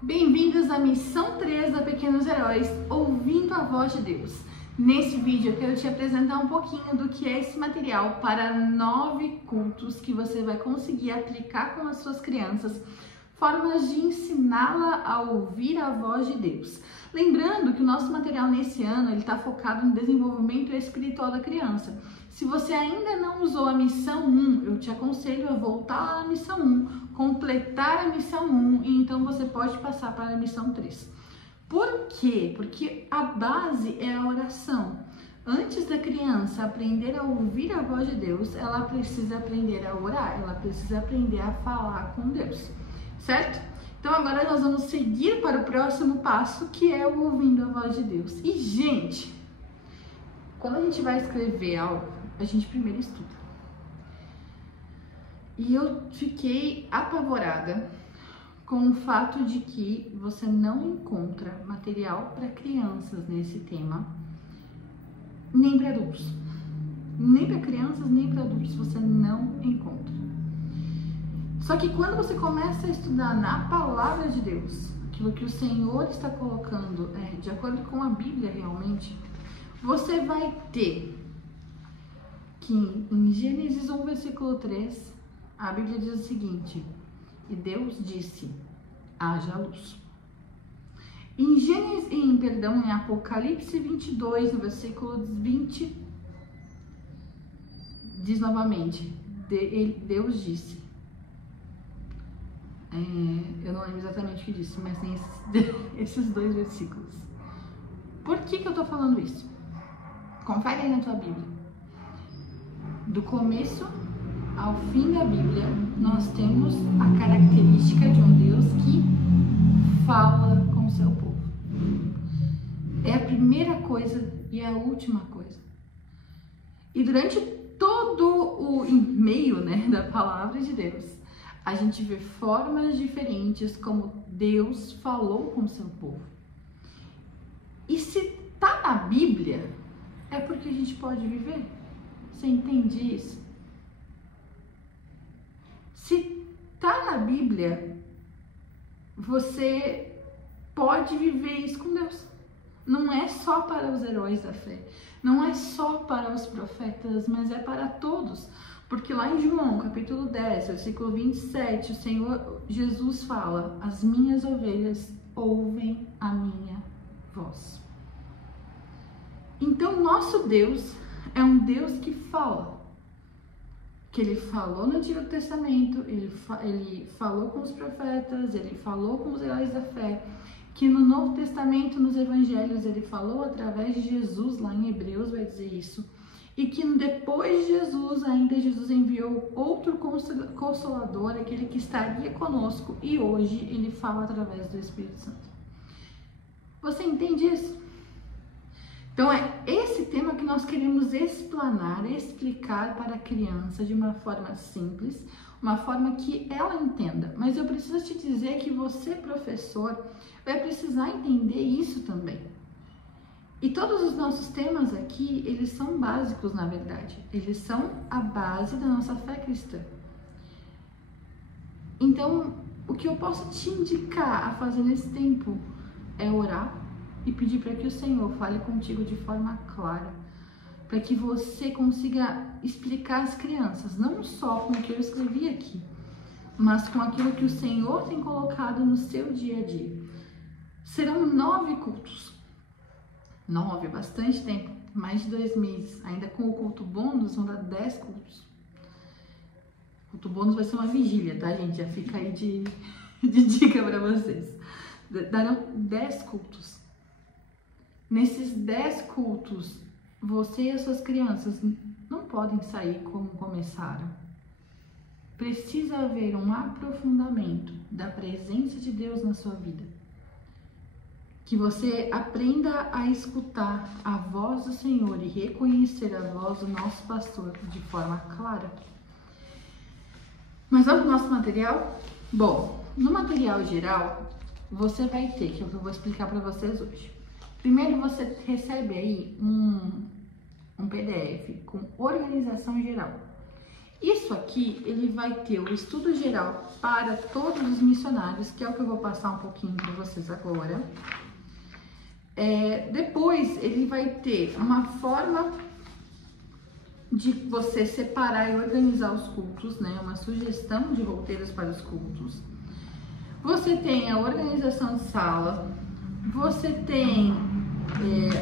Bem-vindos à missão 3 da Pequenos Heróis, ouvindo a voz de Deus. Nesse vídeo eu quero te apresentar um pouquinho do que é esse material para 9 cultos que você vai conseguir aplicar com as suas crianças, formas de ensiná-la a ouvir a voz de Deus. Lembrando que o nosso material nesse ano está focado no desenvolvimento espiritual da criança. Se você ainda não usou a missão 1, eu te aconselho a voltar lá na missão 1, completar a missão 1 e então você pode passar para a missão 3. Por quê? Porque a base é a oração. Antes da criança aprender a ouvir a voz de Deus, ela precisa aprender a orar, ela precisa aprender a falar com Deus, certo? Então agora nós vamos seguir para o próximo passo, que é o ouvindo a voz de Deus. E gente, quando a gente vai escrever algo, a gente primeiro estuda. E eu fiquei apavorada com o fato de que você não encontra material para crianças nesse tema, nem para adultos. Nem para crianças, nem para adultos você não encontra. Só que quando você começa a estudar na palavra de Deus, aquilo que o Senhor está colocando, de acordo com a Bíblia realmente, você vai ter que em Gênesis 1, versículo 3, a Bíblia diz o seguinte: e Deus disse, haja luz. Em Apocalipse 22, no versículo 20, diz novamente, Deus disse. Eu não lembro exatamente o que disse, mas tem esses dois versículos. Por que eu tô falando isso? Confere aí na tua Bíblia. Do começo ao fim da Bíblia, nós temos a característica de um Deus que fala com o seu povo. É a primeira coisa e a última coisa. E durante todo o meio, da palavra de Deus, a gente vê formas diferentes como Deus falou com o seu povo. E se tá na Bíblia, é porque a gente pode viver. Você entende isso? Se tá na Bíblia, você pode viver isso com Deus. Não é só para os heróis da fé, não é só para os profetas, mas é para todos. Porque lá em João, capítulo 10, versículo 27, o Senhor Jesus fala: as minhas ovelhas ouvem a minha voz. Então, nosso Deus é um Deus que fala. Que ele falou no Antigo Testamento, ele falou com os profetas, ele falou com os heróis da fé, que no Novo Testamento, nos Evangelhos, ele falou através de Jesus, lá em Hebreus vai dizer isso, e que depois de Jesus, ainda Jesus enviou outro Consolador, aquele que estaria conosco, e hoje ele fala através do Espírito Santo. Você entende isso? Então é esse tema que nós queremos explanar, explicar para a criança de uma forma simples, uma forma que ela entenda. Mas eu preciso te dizer que você, professor, vai precisar entender isso também. E todos os nossos temas aqui, eles são básicos, na verdade. Eles são a base da nossa fé cristã. Então, o que eu posso te indicar a fazer nesse tempo é orar e pedir para que o Senhor fale contigo de forma clara, para que você consiga explicar às crianças, não só com o que eu escrevi aqui, mas com aquilo que o Senhor tem colocado no seu dia a dia. Serão 9 cultos. 9, bastante tempo, mais de 2 meses. Ainda com o culto bônus, vão dar 10 cultos. O culto bônus vai ser uma vigília, tá, gente? Já fica aí de dica para vocês. Darão 10 cultos. Nesses 10 cultos, você e as suas crianças não podem sair como começaram. Precisa haver um aprofundamento da presença de Deus na sua vida. Que você aprenda a escutar a voz do Senhor e reconhecer a voz do nosso pastor de forma clara. Mas vamos para o nosso material? Bom, no material geral, você vai ter, que é o que eu vou explicar para vocês hoje. Primeiro você recebe aí um PDF com organização geral. Isso aqui, ele vai ter o estudo geral para todos os missionários, que é o que eu vou passar um pouquinho para vocês agora. Depois, ele vai ter uma forma de você separar e organizar os cultos, né? Uma sugestão de roteiros para os cultos. Você tem a organização de sala, você tem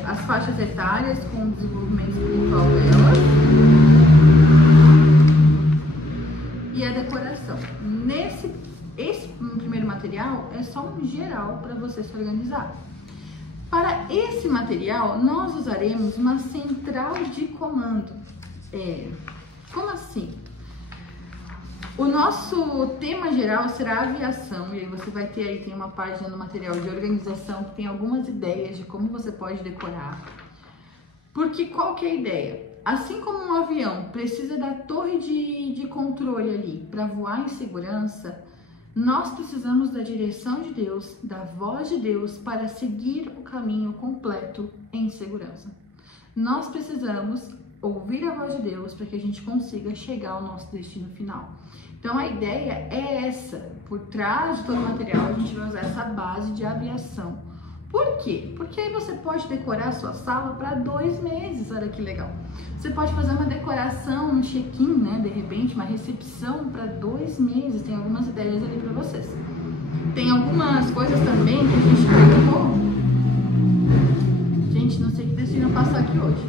as faixas etárias com o desenvolvimento espiritual delas e a decoração. Esse primeiro material é só um geral para você se organizar. Para esse material, nós usaremos uma central de comando. Como assim? O nosso tema geral será aviação, e aí você vai ter aí, tem uma página no material de organização que tem algumas ideias de como você pode decorar. Porque qual que é a ideia? Assim como um avião precisa da torre de controle ali para voar em segurança, nós precisamos da direção de Deus, da voz de Deus para seguir o caminho completo em segurança. Nós precisamos ouvir a voz de Deus para que a gente consiga chegar ao nosso destino final. Então a ideia é essa, por trás de todo o material a gente vai usar essa base de aviação. Por quê? Porque aí você pode decorar a sua sala para 2 meses, olha que legal. Você pode fazer uma decoração, um check-in, né, de repente, uma recepção para 2 meses, tem algumas ideias ali para vocês. Tem algumas coisas também que a gente pegou. Gente, não sei o que decidiram passar aqui hoje.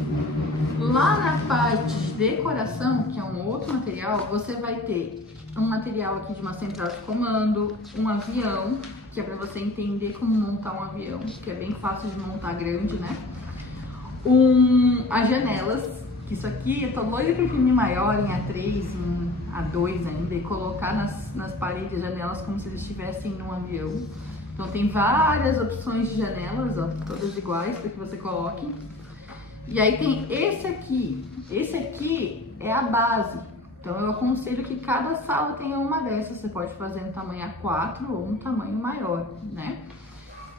Lá na parte de decoração, que é um outro material, você vai ter um material aqui de uma central de comando, um avião, que é para você entender como montar um avião, que é bem fácil de montar grande, né? As janelas, que isso aqui eu tô doida para imprimir maior em A3, em A2 ainda, e colocar nas paredes as janelas como se eles estivessem num avião. Então tem várias opções de janelas, ó, todas iguais para que você coloque. E aí tem esse aqui é a base. Então eu aconselho que cada sala tenha uma dessas, você pode fazer no tamanho A4 ou um tamanho maior, né?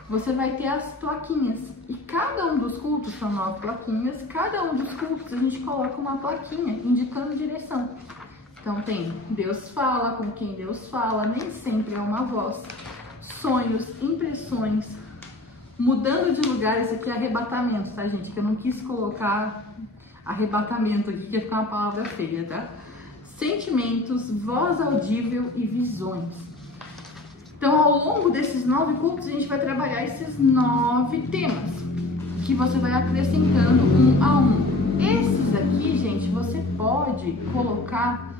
Você vai ter as plaquinhas, e cada um dos cultos, são 9 plaquinhas, cada um dos cultos a gente coloca uma plaquinha indicando direção. Então tem Deus fala, com quem Deus fala, nem sempre é uma voz, sonhos, impressões, mudando de lugar, esse aqui é arrebatamento, tá gente? Que eu não quis colocar arrebatamento aqui, que ia ficar uma palavra feia, tá? Sentimentos, voz audível e visões. Então, ao longo desses 9 cultos, a gente vai trabalhar esses 9 temas, que você vai acrescentando um a um. Esses aqui, gente, você pode colocar,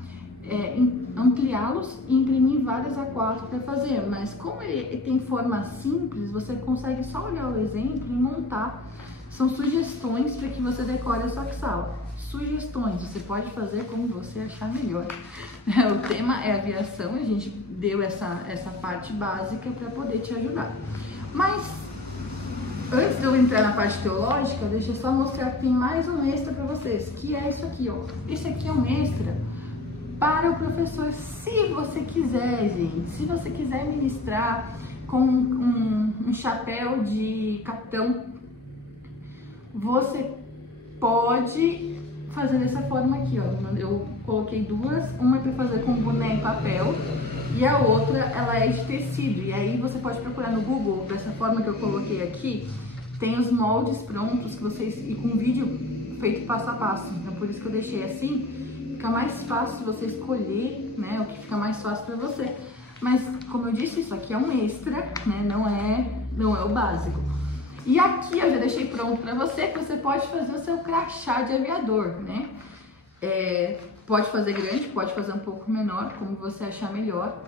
ampliá-los e imprimir vários A4 para fazer, mas como ele tem forma simples, você consegue só olhar o exemplo e montar. São sugestões para que você decore a sua sala. Sugestões, você pode fazer como você achar melhor. O tema é aviação, a gente deu essa parte básica para poder te ajudar. Mas, antes de eu entrar na parte teológica, deixa eu só mostrar que tem mais um extra para vocês, que é isso aqui, ó. Esse aqui é um extra para o professor, se você quiser, gente. Se você quiser ministrar com um chapéu de capitão, você pode fazer dessa forma aqui, ó. Eu coloquei duas, uma é para fazer com boné e papel e a outra ela é de tecido. E aí você pode procurar no Google, dessa forma que eu coloquei aqui, tem os moldes prontos que vocês, e com vídeo feito passo a passo. Então por isso que eu deixei assim, fica mais fácil você escolher, né, o que fica mais fácil para você. Mas como eu disse, isso aqui é um extra, né, não é o básico. E aqui eu já deixei pronto para você, que você pode fazer o seu crachá de aviador, né? Pode fazer grande, pode fazer um pouco menor, como você achar melhor.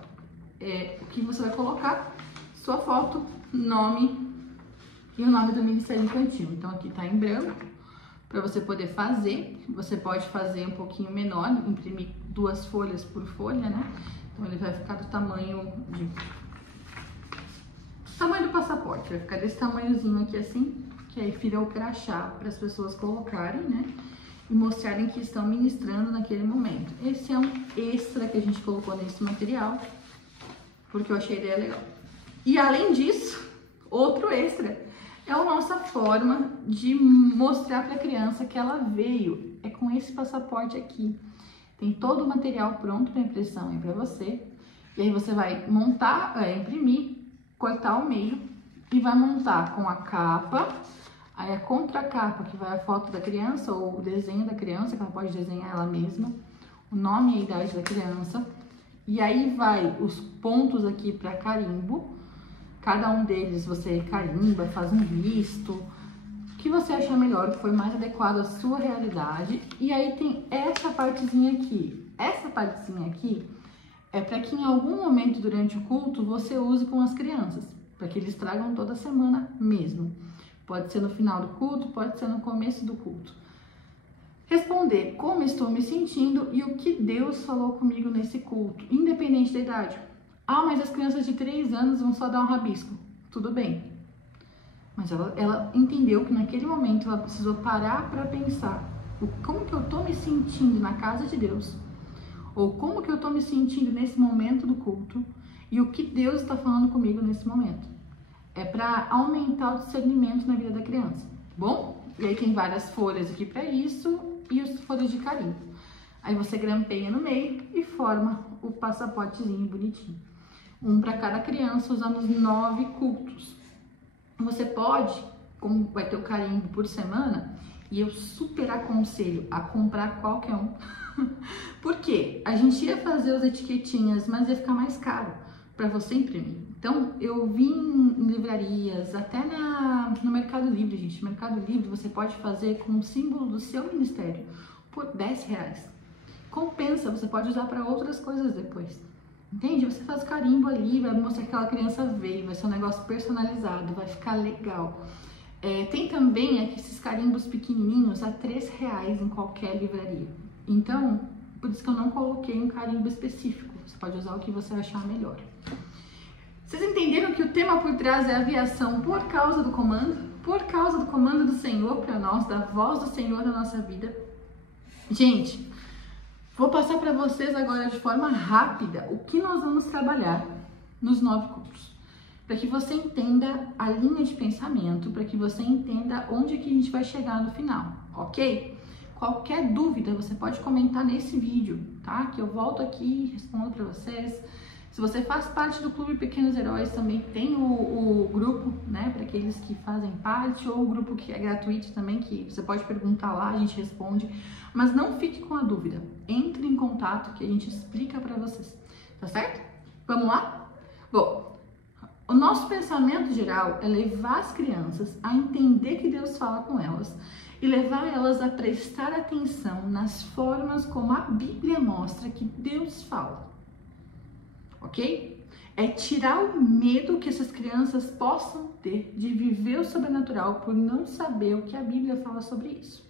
O que você vai colocar? Sua foto, nome e o nome do Ministério Infantil. Então aqui tá em branco, para você poder fazer. Você pode fazer um pouquinho menor, imprimir 2 folhas por folha, né? Então ele vai ficar do tamanho do passaporte, vai ficar desse tamanhozinho aqui assim, que aí vira o crachá para as pessoas colocarem, né, e mostrarem que estão ministrando naquele momento. Esse é um extra que a gente colocou nesse material, porque eu achei a ideia legal. E além disso, outro extra é a nossa forma de mostrar para a criança que ela veio, é com esse passaporte aqui. Tem todo o material pronto para impressão aí para você. E aí você vai montar, imprimir, cortar ao meio e vai montar com a capa, aí a contracapa que vai a foto da criança ou o desenho da criança, que ela pode desenhar ela mesma, o nome e a idade da criança. E aí vai os pontos aqui para carimbo, cada um deles você carimba, faz um visto, o que você achar melhor, o que foi mais adequado à sua realidade. E aí tem essa partezinha aqui é para que em algum momento durante o culto você use com as crianças, para que eles tragam toda semana mesmo. Pode ser no final do culto, pode ser no começo do culto. Responder como estou me sentindo e o que Deus falou comigo nesse culto, independente da idade. Ah, mas as crianças de 3 anos vão só dar um rabisco. Tudo bem. Mas ela entendeu que naquele momento ela precisou parar para pensar como que eu estou me sentindo na casa de Deus, ou como que eu estou me sentindo nesse momento do culto e o que Deus está falando comigo nesse momento. É para aumentar o discernimento na vida da criança, bom? E aí tem várias folhas aqui para isso e as folhas de carimbo. Aí você grampeia no meio e forma o passaportezinho bonitinho. Um para cada criança, usando os 9 cultos. Você pode, como vai ter o carimbo por semana, e eu super aconselho a comprar qualquer um. Por quê? A gente ia fazer as etiquetinhas, mas ia ficar mais caro para você imprimir. Então, eu vi em livrarias, até no Mercado Livre, gente. No Mercado Livre você pode fazer com o símbolo do seu ministério por R$10. Compensa, você pode usar para outras coisas depois. Entende? Você faz carimbo ali, vai mostrar que aquela criança veio, vai ser um negócio personalizado, vai ficar legal. Tem também aqui esses carimbos pequenininhos a R$3 em qualquer livraria. Então, por isso que eu não coloquei um carimbo específico. Você pode usar o que você achar melhor. Vocês entenderam que o tema por trás é aviação por causa do comando? Por causa do comando do Senhor para nós, da voz do Senhor na nossa vida. Gente, vou passar para vocês agora de forma rápida o que nós vamos trabalhar nos 9 cultos. Para que você entenda a linha de pensamento, para que você entenda onde que a gente vai chegar no final, ok? Qualquer dúvida você pode comentar nesse vídeo, tá? Que eu volto aqui e respondo para vocês. Se você faz parte do Clube Pequenos Heróis, também tem o grupo, né? Para aqueles que fazem parte, ou o grupo que é gratuito também, que você pode perguntar lá, a gente responde. Mas não fique com a dúvida. Entre em contato que a gente explica para vocês, tá certo? Vamos lá? Bom, o nosso pensamento geral é levar as crianças a entender que Deus fala com elas e levar elas a prestar atenção nas formas como a Bíblia mostra que Deus fala, ok? É tirar o medo que essas crianças possam ter de viver o sobrenatural por não saber o que a Bíblia fala sobre isso.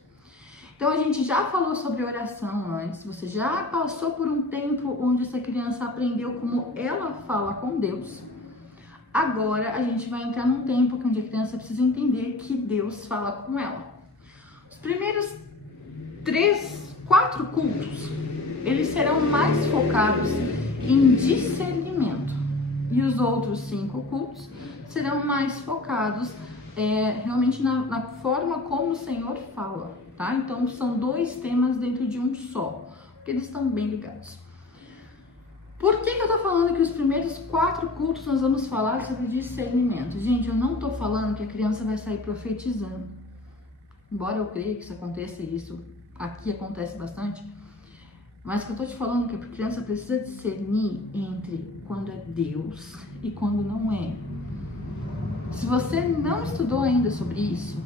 Então a gente já falou sobre oração antes, você já passou por um tempo onde essa criança aprendeu como ela fala com Deus. Agora a gente vai entrar num tempo onde a criança precisa entender que Deus fala com ela. Os primeiros 4 cultos, eles serão mais focados em discernimento. E os outros 5 cultos serão mais focados realmente na forma como o Senhor fala, tá? Então são 2 temas dentro de um só, porque eles estão bem ligados. Por que eu tô falando que os primeiros 4 cultos nós vamos falar sobre discernimento? Gente, eu não tô falando que a criança vai sair profetizando. Embora eu creia que isso aconteça, e isso aqui acontece bastante, mas que eu tô te falando que a criança precisa discernir entre quando é Deus e quando não é. Se você não estudou ainda sobre isso,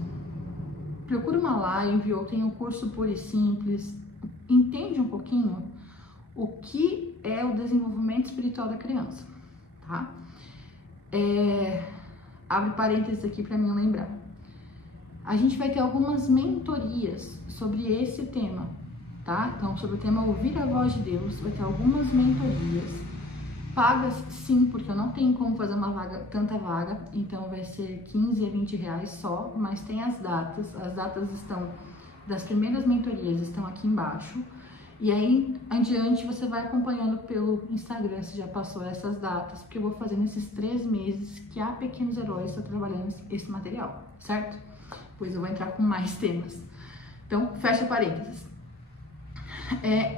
procura uma live ou tem um curso puro e simples, entende um pouquinho o que é o desenvolvimento espiritual da criança, tá? Abre parênteses aqui para mim lembrar. A gente vai ter algumas mentorias sobre esse tema, tá? Então, sobre o tema ouvir a voz de Deus, vai ter algumas mentorias pagas, sim, porque eu não tenho como fazer tanta vaga, então vai ser 15 a 20 reais só, mas tem as datas estão, das primeiras mentorias estão aqui embaixo, e aí, adiante, você vai acompanhando pelo Instagram se já passou essas datas, porque eu vou fazer nesses 3 meses que a Pequenos Heróis está trabalhando esse material, certo? Pois eu vou entrar com mais temas. Então, fecha parênteses.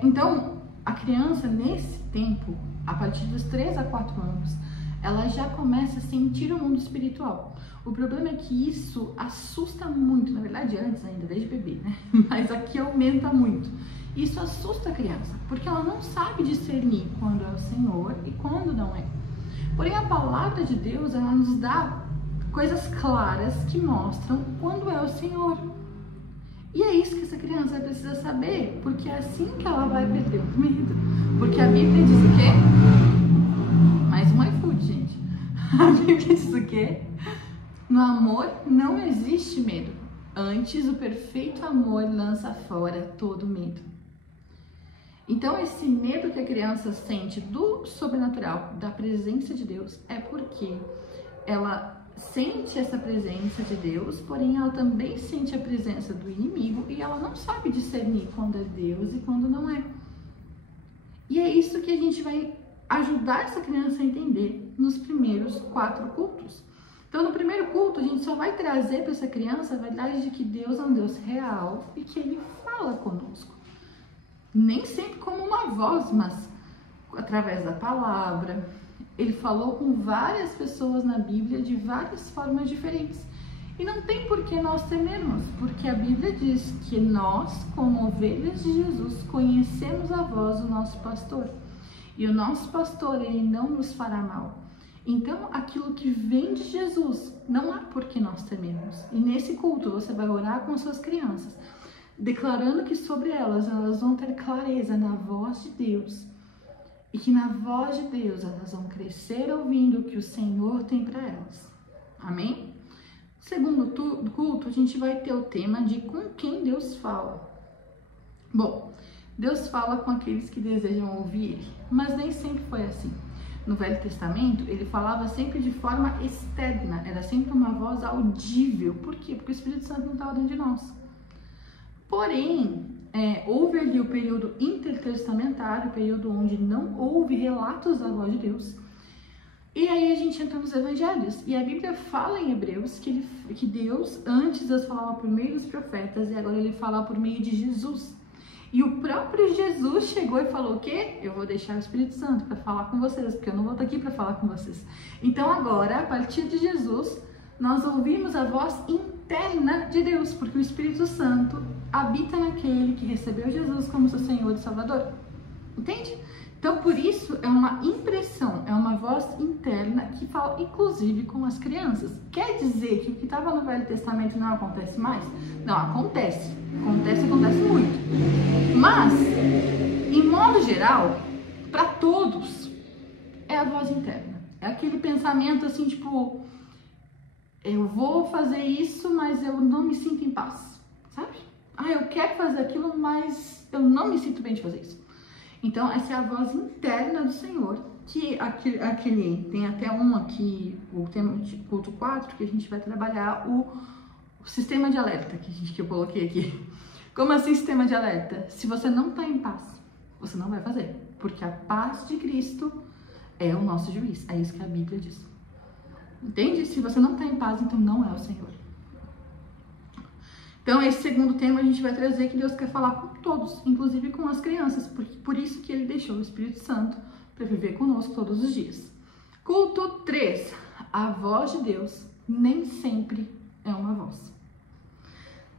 Então, a criança nesse tempo, a partir dos 3 a 4 anos, ela já começa a sentir o mundo espiritual. O problema é que isso assusta muito, na verdade antes ainda, desde bebê, né? Mas aqui aumenta muito. Isso assusta a criança, porque ela não sabe discernir quando é o Senhor e quando não é. Porém, a palavra de Deus, ela nos dá coisas claras que mostram quando é o Senhor. E é isso que essa criança precisa saber, porque é assim que ela vai perder o medo. Porque a Bíblia diz o quê? Mais um iFood, gente. A Bíblia diz o quê? No amor não existe medo. Antes, o perfeito amor lança fora todo medo. Então, esse medo que a criança sente do sobrenatural, da presença de Deus, é porque ela sente essa presença de Deus, porém ela também sente a presença do inimigo e ela não sabe discernir quando é Deus e quando não é. E é isso que a gente vai ajudar essa criança a entender nos primeiros 4 cultos. Então, no primeiro culto, a gente só vai trazer para essa criança a verdade de que Deus é um Deus real e que Ele fala conosco. Nem sempre como uma voz, mas através da palavra. Ele falou com várias pessoas na Bíblia de várias formas diferentes. E não tem por que nós temermos, porque a Bíblia diz que nós, como ovelhas de Jesus, conhecemos a voz do nosso pastor. E o nosso pastor, ele não nos fará mal. Então, aquilo que vem de Jesus, não há por que nós tememos. E nesse culto, você vai orar com suas crianças, declarando que sobre elas vão ter clareza na voz de Deus. E que na voz de Deus elas vão crescer ouvindo o que o Senhor tem para elas. Amém? Segundo culto, a gente vai ter o tema de com quem Deus fala. Bom, Deus fala com aqueles que desejam ouvir Ele, mas nem sempre foi assim. No Velho Testamento, Ele falava sempre de forma externa, era sempre uma voz audível. Por quê? Porque o Espírito Santo não estava dentro de nós. Porém, houve ali o período intertestamentário, o período onde não houve relatos da voz de Deus. E aí a gente entra nos evangelhos. E a Bíblia fala em Hebreus que Deus antes falava por meio dos profetas e agora Ele fala por meio de Jesus. E o próprio Jesus chegou e falou o quê? Eu vou deixar o Espírito Santo para falar com vocês, porque eu não vou estar aqui para falar com vocês. Então agora, a partir de Jesus, nós ouvimos a voz interna de Deus, porque o Espírito Santo habita naquele que recebeu Jesus como seu Senhor e Salvador. Entende? Então, por isso, é uma impressão, é uma voz interna que fala, inclusive, com as crianças. Quer dizer que o que estava no Velho Testamento não acontece mais? Não, acontece. Acontece muito. Mas, em modo geral, para todos, é a voz interna. É aquele pensamento assim, tipo, eu vou fazer isso, mas eu não me sinto em paz, sabe? Eu quero fazer aquilo, mas eu não me sinto bem de fazer isso. Então, essa é a voz interna do Senhor, que aquele tem até um aqui, o tema de culto 4, que a gente vai trabalhar o sistema de alerta, que eu coloquei aqui. Como assim sistema de alerta? Se você não está em paz, você não vai fazer, porque a paz de Cristo é o nosso juiz, é isso que a Bíblia diz. Entende? Se você não está em paz, então não é o Senhor. Então, esse segundo tema a gente vai trazer que Deus quer falar com todos, inclusive com as crianças, por isso que Ele deixou o Espírito Santo para viver conosco todos os dias. Culto 3. A voz de Deus nem sempre é uma voz.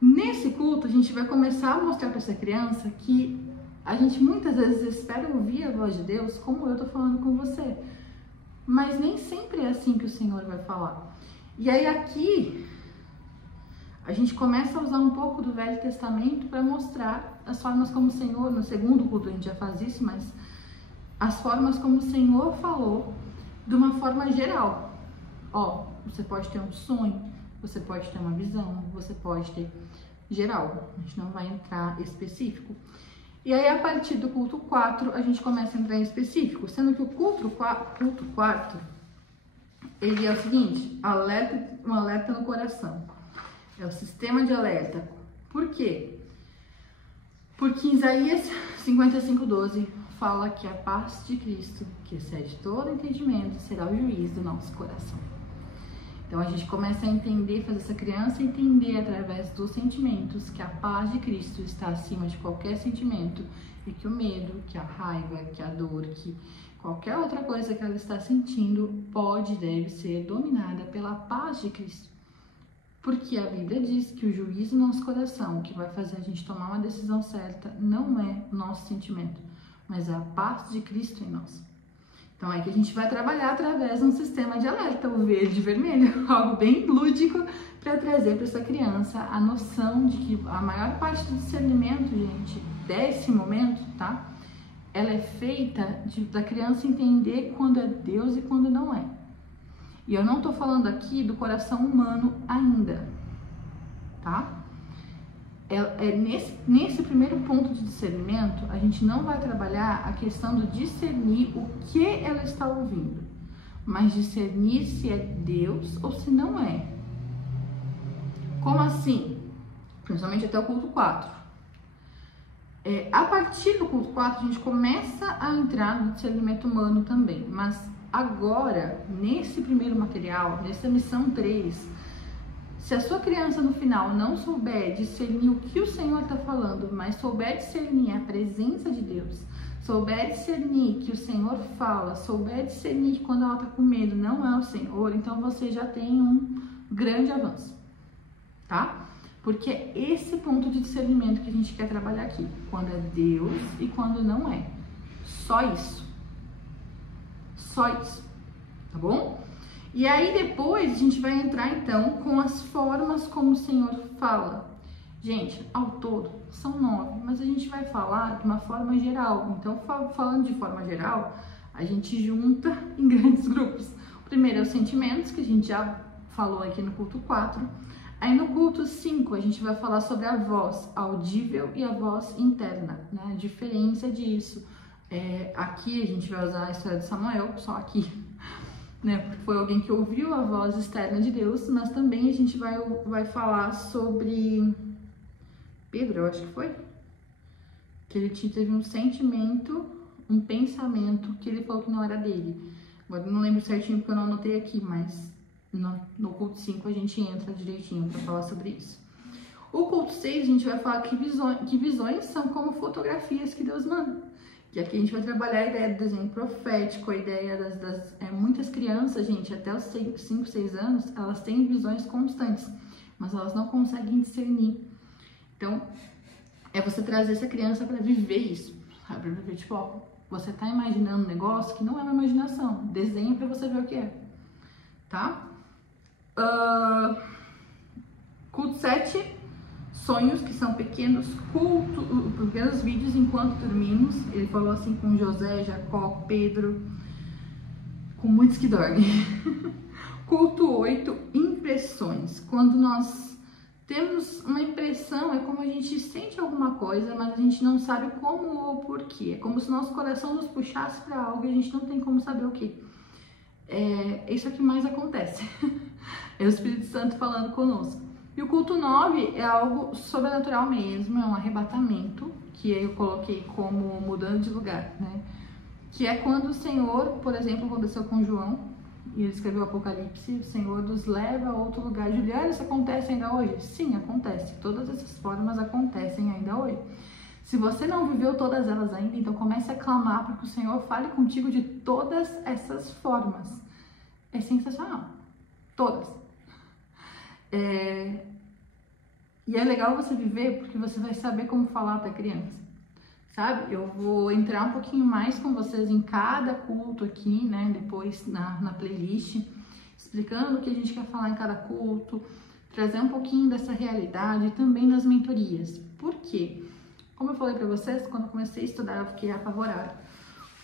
Nesse culto, a gente vai começar a mostrar para essa criança que a gente muitas vezes espera ouvir a voz de Deus como eu estou falando com você. Mas nem sempre é assim que o Senhor vai falar. E aí aqui, a gente começa a usar um pouco do Velho Testamento para mostrar as formas como o Senhor, no segundo culto a gente já faz isso, mas as formas como o Senhor falou de uma forma geral. Você pode ter um sonho, você pode ter uma visão, você pode ter geral. A gente não vai entrar específico. E aí, a partir do culto 4, a gente começa a entrar em específico, sendo que o culto 4, ele é o seguinte, um alerta no coração. É o sistema de alerta. Por quê? Porque Isaías 55:12 fala que a paz de Cristo, que excede todo entendimento, será o juiz do nosso coração. Então a gente começa a entender, fazer essa criança entender através dos sentimentos que a paz de Cristo está acima de qualquer sentimento e que o medo, que a raiva, que a dor, que qualquer outra coisa que ela está sentindo pode e deve ser dominada pela paz de Cristo. Porque a Bíblia diz que o juízo no nosso coração, o que vai fazer a gente tomar uma decisão certa, não é o nosso sentimento, mas é a paz de Cristo em nós. Então é que a gente vai trabalhar através de um sistema de alerta, o verde e vermelho, algo bem lúdico para trazer para essa criança a noção de que a maior parte do discernimento, gente, desse momento, tá? Ela é feita da criança entender quando é Deus e quando não é. E eu não estou falando aqui do coração humano ainda, tá? Nesse primeiro ponto de discernimento, a gente não vai trabalhar a questão do discernir o que ela está ouvindo, mas discernir se é Deus ou se não é. Como assim? Principalmente até o culto 4. A partir do culto 4, a gente começa a entrar no discernimento humano também, mas agora, nesse primeiro material, nessa missão 3, se a sua criança no final não souber discernir o que o Senhor está falando, mas souber discernir a presença de Deus, souber discernir que o Senhor fala, souber discernir que quando ela está com medo não é o Senhor, então você já tem um grande avanço, tá? Porque é esse ponto de discernimento que a gente quer trabalhar aqui, quando é Deus e quando não é. Só isso. Só isso, tá bom? E aí depois a gente vai entrar então com as formas como o Senhor fala. Gente, ao todo são 9, mas a gente vai falar de uma forma geral. Então, falando de forma geral, a gente junta em grandes grupos. O primeiro é os sentimentos, que a gente já falou aqui no culto 4. Aí no culto 5 a gente vai falar sobre a voz audível e a voz interna, né? A diferença disso. Aqui a gente vai usar a história de Samuel, só aqui, né? Porque foi alguém que ouviu a voz externa de Deus, mas também a gente vai falar sobre Pedro, eu acho que foi, que ele teve um sentimento, um pensamento que ele falou que não era dele. Agora eu não lembro certinho porque eu não anotei aqui, mas no culto 5 a gente entra direitinho para falar sobre isso. O culto 6 a gente vai falar que visões são como fotografias que Deus manda. Que aqui a gente vai trabalhar a ideia do desenho profético, a ideia muitas crianças, gente, até os 5, 6 anos, elas têm visões constantes, mas elas não conseguem discernir. Então, é você trazer essa criança para viver isso, sabe? Pra viver, tipo, ó, você tá imaginando um negócio que não é uma imaginação, desenha para você ver o que é, tá? Culto 7, sonhos, que são pequenos vídeos enquanto dormimos. Ele falou assim com José, Jacó, Pedro, com muitos que dormem. Culto 8, impressões. Quando nós temos uma impressão, é como a gente sente alguma coisa, mas a gente não sabe como ou porquê. É como se nosso coração nos puxasse para algo e a gente não tem como saber o que. É isso que mais acontece. É o Espírito Santo falando conosco. E o culto 9 é algo sobrenatural mesmo, é um arrebatamento, que eu coloquei como mudando de lugar, né? Que é quando o Senhor, por exemplo, aconteceu com João, e ele escreveu o Apocalipse, o Senhor nos leva a outro lugar. Juliana, isso acontece ainda hoje? Sim, acontece. Todas essas formas acontecem ainda hoje. Se você não viveu todas elas ainda, então comece a clamar para que o Senhor fale contigo de todas essas formas. É sensacional. Todas. E é legal você viver porque você vai saber como falar para a criança, sabe? Eu vou entrar um pouquinho mais com vocês em cada culto aqui, né? Depois na playlist, explicando o que a gente quer falar em cada culto, trazer um pouquinho dessa realidade também nas mentorias. Por quê? Como eu falei para vocês, quando eu comecei a estudar eu fiquei apavorada.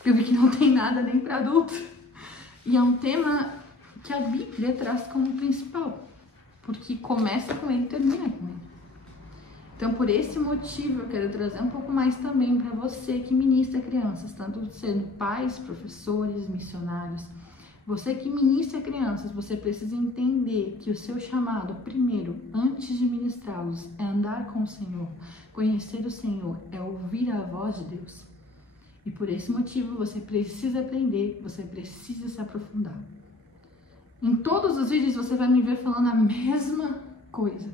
Eu vi que não tem nada nem para adulto. E é um tema que a Bíblia traz como principal. Porque começa com ele e termina com ele. Então, por esse motivo, eu quero trazer um pouco mais também para você que ministra crianças, tanto sendo pais, professores, missionários. Você que ministra crianças, você precisa entender que o seu chamado, primeiro, antes de ministrá-los, é andar com o Senhor, conhecer o Senhor, é ouvir a voz de Deus. E por esse motivo, você precisa aprender, você precisa se aprofundar. Em todos os vídeos você vai me ver falando a mesma coisa.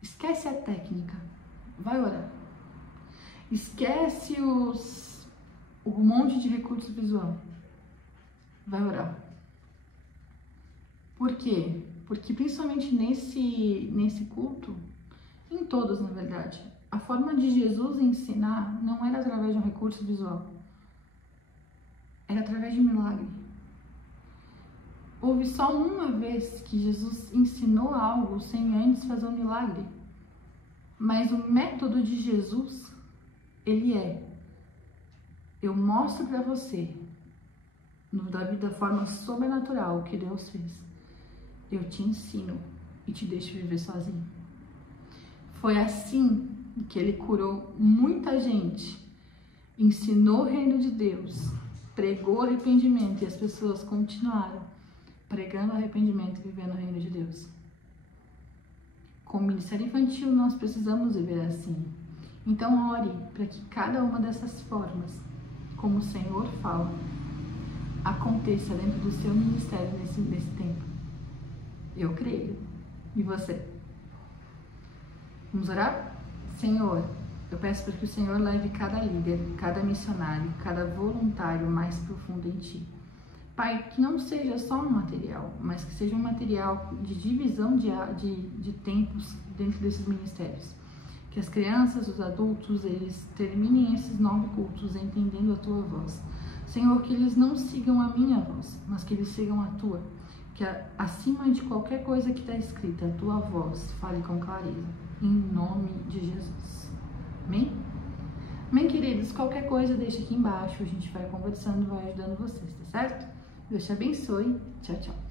Esquece a técnica, vai orar. Esquece o monte de recurso visual, vai orar. Por quê? Porque principalmente nesse culto, em todos na verdade, a forma de Jesus ensinar não era através de um recurso visual, era através de milagre. Houve só uma vez que Jesus ensinou algo sem antes fazer um milagre. Mas o método de Jesus, ele eu mostro para você, da forma sobrenatural, o que Deus fez. Eu te ensino e te deixo viver sozinho. Foi assim que ele curou muita gente, ensinou o reino de Deus, pregou arrependimento e as pessoas continuaram pregando arrependimento e vivendo o reino de Deus. Como ministério infantil, nós precisamos viver assim. Então, ore para que cada uma dessas formas, como o Senhor fala, aconteça dentro do seu ministério nesse tempo. Eu creio. E você? Vamos orar? Senhor, eu peço para que o Senhor leve cada líder, cada missionário, cada voluntário mais profundo em Ti. Pai, que não seja só um material, mas que seja um material de divisão de tempos dentro desses ministérios. Que as crianças, os adultos, eles terminem esses 9 cultos entendendo a Tua voz. Senhor, que eles não sigam a minha voz, mas que eles sigam a Tua. Que acima de qualquer coisa que está escrita, a Tua voz fale com clareza. Em nome de Jesus. Amém? Amém, queridos? Qualquer coisa deixa aqui embaixo, a gente vai conversando, vai ajudando vocês, tá certo? Deus te abençoe. Tchau, tchau.